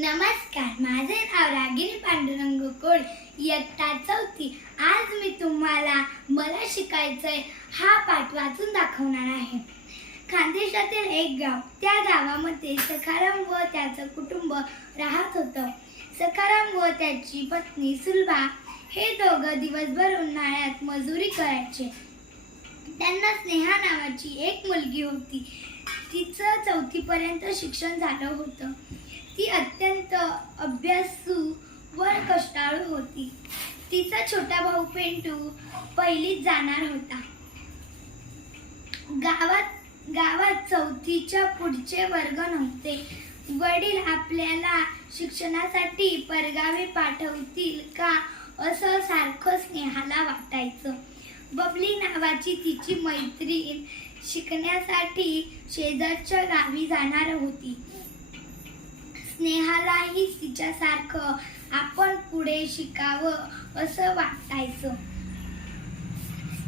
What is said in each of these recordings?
नमस्कार, माझे नाव रागिनी पांडुरंग कोळ, इयत्ता 4. आज मी तुम्हाला मला शिकायचंय हा पाठ वाचून दाखवणार आहे. खानदेशातील एक गाव. त्या गावामध्ये सखाराम व त्याचं कुटुंब राहत होतं. सखाराम व त्याची पत्नी सुलभा हे दोघं दिवसभर उन्हाळ्यात मजुरी करायचे. त्यांना स्नेहा नावाची एक मुलगी होती. तिचं 4थी पर्यंत शिक्षण झालं होतं. ती अत्यंत अभ्यासू व कष्टाळू होती. तिचा छोटा भाऊ पेंटू पहिलीत जाणार होता. गावात 4थीच्या पुढचे वर्ग नव्हते. वडील आपल्याला शिक्षणासाठी परगावी पाठवतील का असं सारखं स्नेहाला वाटायचं. बबली नावाची तिची मैत्रीण शिकण्यासाठी शेजारच्या गावी जाणार होती. स्नेहालाही तिच्यासारखं आपण पुढे शिकावं असं वाटायचं.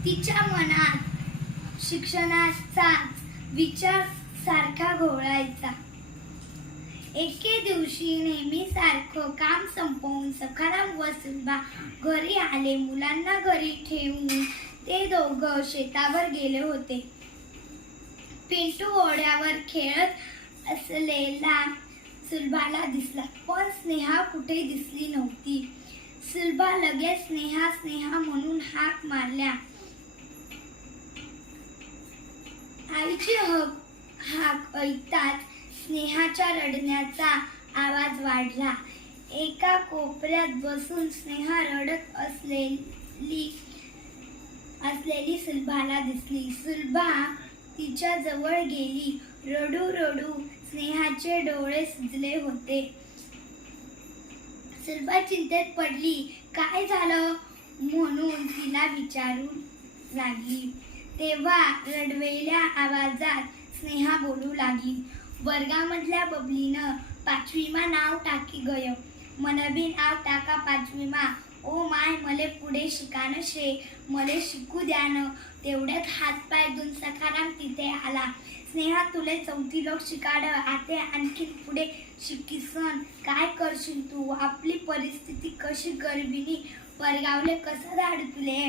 तिच्या मनात शिक्षणाचाच विचार सारखा घोळायचा. एके दिवशी नेहमीसारखं काम संपवून सखाराम व सुलभा घरी आले. मुलांना घरी ठेवून ते दोघं शेतावर गेले होते. पिंटू ओढ्यावर खेळत असलेला सुलभाला दिसला, पण स्नेहा कुठे दिसली नव्हती. सुलभा लगेच स्नेहा स्नेहा म्हणून हाक मारल्या. आईची हाक ऐकताच स्नेहाच्या रडण्याचा आवाज वाढला. एका कोपऱ्यात बसून स्नेहा रडत असलेली सुलभाला दिसली. सुलभा तिच्या जवळ गेली. रडू रडू स्नेहाचे डोळे सुजले होते. सुलभा चिंतेत पडली. काय झालं म्हणून तिला विचारू लागली. तेव्हा रडवेल्या आवाजात स्नेहा बोलू लागली. वर्गामधल्या बबलीनं 5वीमा नाव टाकी गय. मनबी नाव टाका 5वीमा. ओ माय, मले पुढे शिकान शे, मले शिकू द्यान. तेवढ्यात हातपाय धुवून सखाराम तिथे आला. स्नेहा, तुले 4थी लोक शिकाड, आते आणखीन पुढे शिकीसन काय करशील तू? आपली परिस्थिती कशी गरिबीनी परगावले कसं धाड तुले?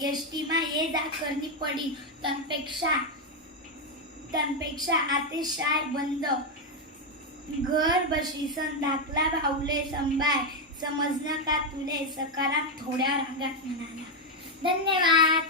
एसटीमा ये जा करनी पडी. तनपेक्षा आते शाय बंद. घर बशीसन धाकला भाऊले संभाय. समजणं का तुले? सखाराम थोड्या रागात म्हणाला. धन्यवाद.